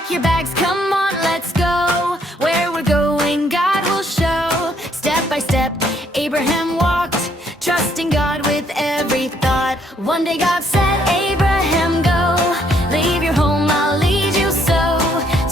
Pack your bags, come on, let's go. Where we're going, God will show. Step by step, Abraham walked, trusting God with every thought. One day God said, Abraham, go. Leave your home, I'll lead you so.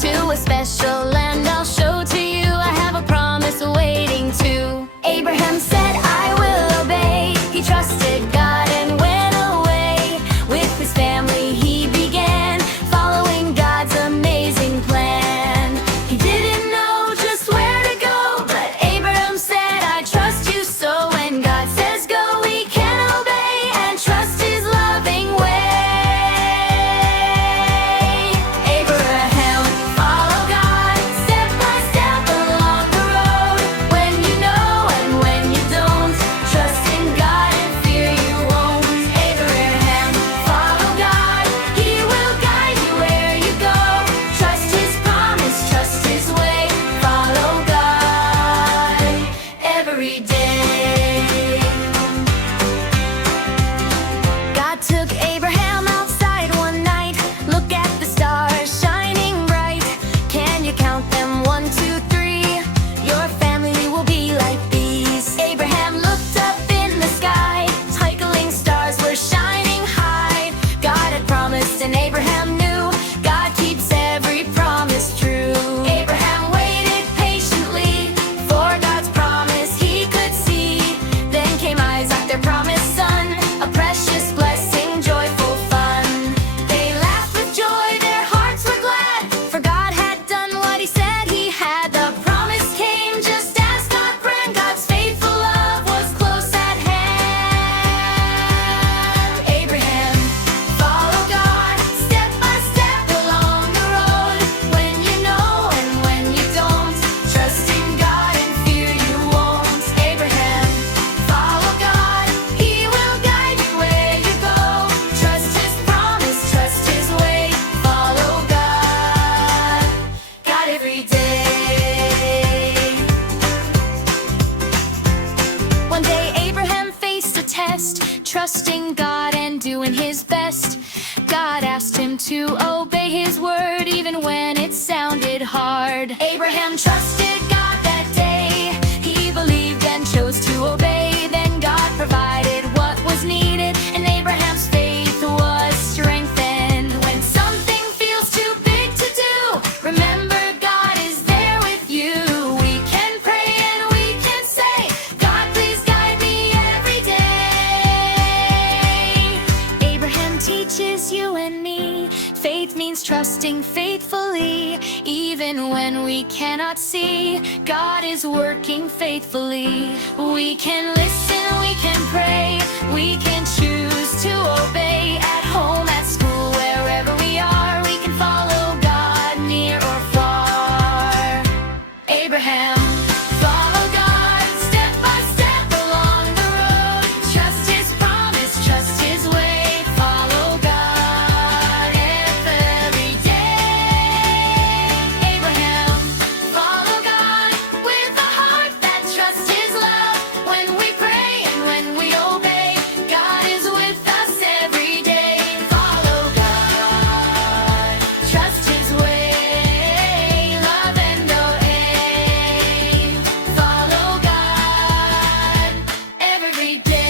To a special land I'll show to you. I have a promise waiting too. Abraham said, I will obey. He trusted God and went away. With his family he began following God's amazing plan. He didn't know just where to go, but Abraham said, I trust you. So when God says go, we can obey and trust his loving way. Abraham, follow God, step by step along the road. When you know and when you don't, trust in God and fear you won't. Abraham, follow God, he will guide you where you go. Trust his promise, trust his way. Follow God every day. God took Abraham outside one night. Look at the stars shining bright. Can you count them? 1, 2, 3. Your family will be like these. Abraham looked up in the sky. Twinkling stars were shining high. God had promised and Abraham knew God keeps every promise true. Abraham waited patiently for God's promise he could see. Then came Isaac, their promised son, a precious blessing, joyful fun. They laughed with joy, their hearts were glad, for God had done what he said he had. The promise came just as God planned. God's faithful love was close at hand. Abraham, follow God, step by step along the road. When you know and when you don't, trust in God and fear you won't. Abraham, follow God, he will guide you where you go. Trust his promise, trust his way. Follow God, God every day. One day Abraham faced a test, trusting God and doing his best. God asked him to obey his word even when it sounded hard. Abraham trusted God that day. He believed and chose to obey. Then God provided what was needed, and Abraham's faith was strengthened. When something feels too big to do, remember God is there with you. We can pray and we can say, God, please guide me every day. Abraham teaches you and me, faith means trusting faithfully. Even when we cannot see, God is working faithfully. We can listen, we can pray, we can choose to obey. At home, at school, wherever we are, we can follow God near or far. Abraham, follow God, step by step along the road. Trust his promise, trust his way. Follow God every day. Abraham, follow God with a heart that trusts his love. When we pray and when we obey, God is with us every day. Follow God, trust his way. Love and obey. Follow God every day.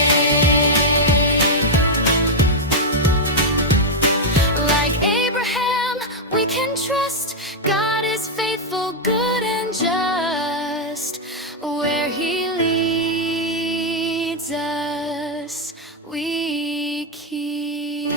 Like Abraham, we can trust God is faithful, good and just. Where he leads us, we keep.